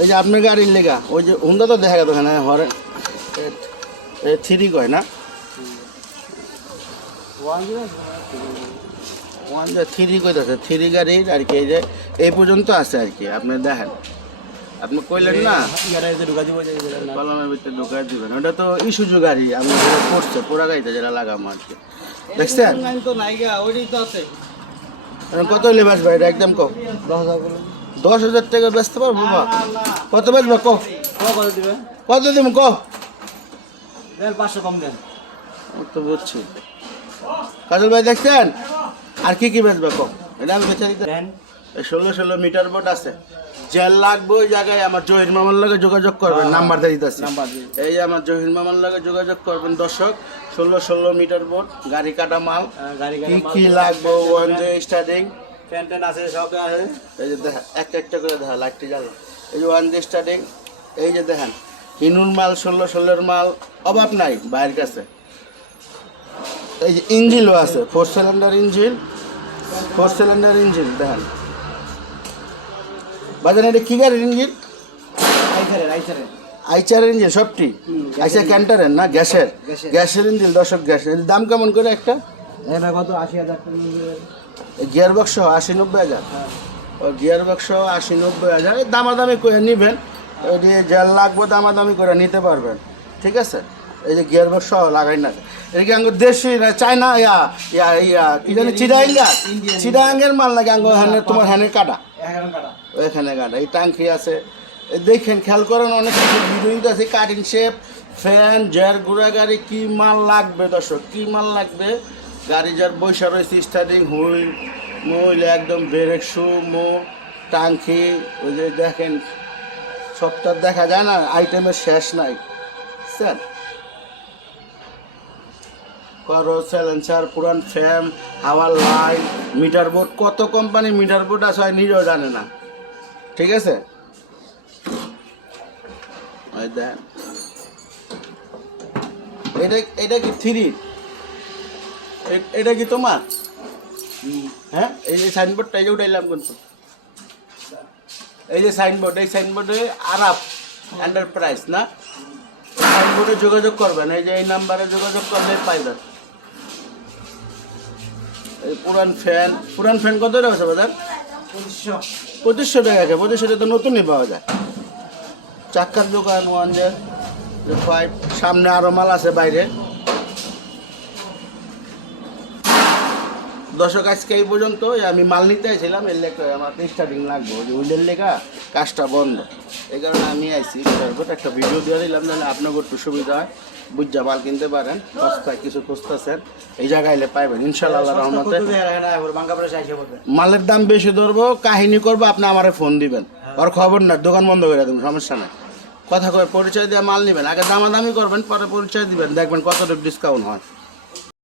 এই যে আপনার গাড়ির লেগা ওই যে হুন্ডা তো দেখা গেল ওখানে হরে থ্রি কয় না? ওয়ান যে থ্রি কইতেছে থ্রি গাড়ির আর কি এই যে এই পর্যন্ত আছে আর কি আপনি দেখেন। আপনি কইলেন না। কলমের ভিতরে দিবেন। ওটা তো ইস্যুজু গাড়ি আমি যেটা করছে পোড়া গাড়িতে যেটা লাগাবো আর কি। দেখছেন? আছে। কত লেবাস ভাই একদম কো দশ হাজার দশ হাজার টাকা বেচতে পারব বাবা। কত বেচবো কো? কত দিবে কত দিব কো? দেন পাঁচশো কম দেন। তো বুঝছি। কাজল ভাই দেখছেন? আর কি কি বেচবে কো? এটা আমি বেচে দিতে ষোলো ষোলো মিটার বোর্ড আছে। জেল লাগবে ওই জায়গায় আমার জহির মামার লগে যোগাযোগ করবেন নাম্বার দিয়ে দিতেছি। এই আমার জহির মামার লগে যোগাযোগ করবেন দর্শক ষোলো ষোলো মিটার বোর্ড গাড়ি কাটা মাল। গাড়ি কি কি লাগবে ওয়ান স্টার্টিং। ফ্যান ট্যান আছে সব আছে এই যে দেখা একটা একটা করে দেখা লাইটটি জ্বালো। এই যে ওয়ান যে স্টার্টিং এই যে দেখেন হিনুর মাল ষোলো ষোলোর মাল অভাব নাই বাইরের কাছে। এই যে ইঞ্জিনও আছে four cylinder engine four cylinder engine দেখেন। বাজারে এটা কি গাড়ির ইঞ্জিন? আইসারে আইসারে আইচারের ইঞ্জিন সবটি? আইসা ক্যান্টারের না? গ্যাসের? গ্যাসের। ইঞ্জিন দর্শক গ্যাসের। দাম কেমন করে একটা? কত? আশি হাজার। গিয়ার বক্স আশি নব্বই হাজার। হ্যাঁ। ও গিয়ার বক্স আশি নব্বই হাজার। দামাদামি করে নিবেন। ওই যে লাগবে দামাদামি করে নিতে পারবেন। ঠিক আছে? এই যে গিয়ার বক্স লাগাই না। এদিকে আঙ্গ দেশি না চায়না? ইয়া ইয়া ইয়া কি জানি চিরাইলা. চিরাঙ্গের মাল লাগে আঙ্গ হ্যানে তোমার হ্যানে কাটা? ওইখানে কাটা। এই টাঙ্কি আছে। দেখেন খেয়াল করেন অনেক কিছু আছে কাটিং শেপ ফ্যান জের ঘোড়া গাড়ি কি মাল লাগবে দর্শক? কি মাল লাগবে? গাড়ি যার বৈশা রয়েছে স্টার্টিং হুইল মুইল একদম ব্রেক শু, মো, টাঙ্কি, ওই যে দেখেন সপ্তাহ দেখা যায় না, আইটেমের শেষ নাই। স্যার, করো স্যালেন্সার পুরান ফ্যাম হাওয়ার লাইন মিটার বোর্ড কত কোম্পানি মিটার বোর্ড আছে নিজেও জানে না। ঠিক আছে? এটা এটা কি থ্রি এটা কি তোমার? হ্যাঁ এই যে সাইনবোর্ডটা এই যে উঠাইলাম কিন্তু। এই যে সাইনবোর্ড এই সাইনবোর্ডে আরাপ এন্টারপ্রাইজ না? সাইনবোর্ডে যোগাযোগ করবেন এই যে এই নাম্বারে যোগাযোগ করলে পাইবেন এই পুরান ফ্যান পুরান ফ্যান কত টাকা আছে বাজার? পঁচিশশো। টাকা আছে পঁচিশশো টাকা তো নতুনই পাওয়া যায়। চাক্কার দোকান ওয়ান জে ফাইভ সামনে আরও মাল আছে বাইরে। দর্শক আজকে এই পর্যন্ত আমি মাল নিতে আইছিলাম এর লেখা আমার স্টার্টিং লাগবে। যে উইলের লেখা কাজটা বন্ধ। এই কারণে আমি তারপর একটা ভিডিও দিয়ে দিলাম তাহলে আপনাকে একটু সুবিধা হয়। বুঝা মাল কিনতে পারেন সস্তায় কিছু খুঁজতেছেন। এই জায়গায় এলে পাইবেন। ইনশাল্লাহ রহমতে। আইসে মালের দাম বেশি ধরবো কাহিনী করব আপনি আমারে ফোন দিবেন। আর খবর না দোকান বন্ধ করে দেবেন সমস্যা নেই। কথা কয়ে পরিচয় দিয়ে মাল নেবেন। আগে দামাদামি করবেন পরে পরিচয় দিবেন। দেখবেন কতটুকু ডিসকাউন্ট হয়।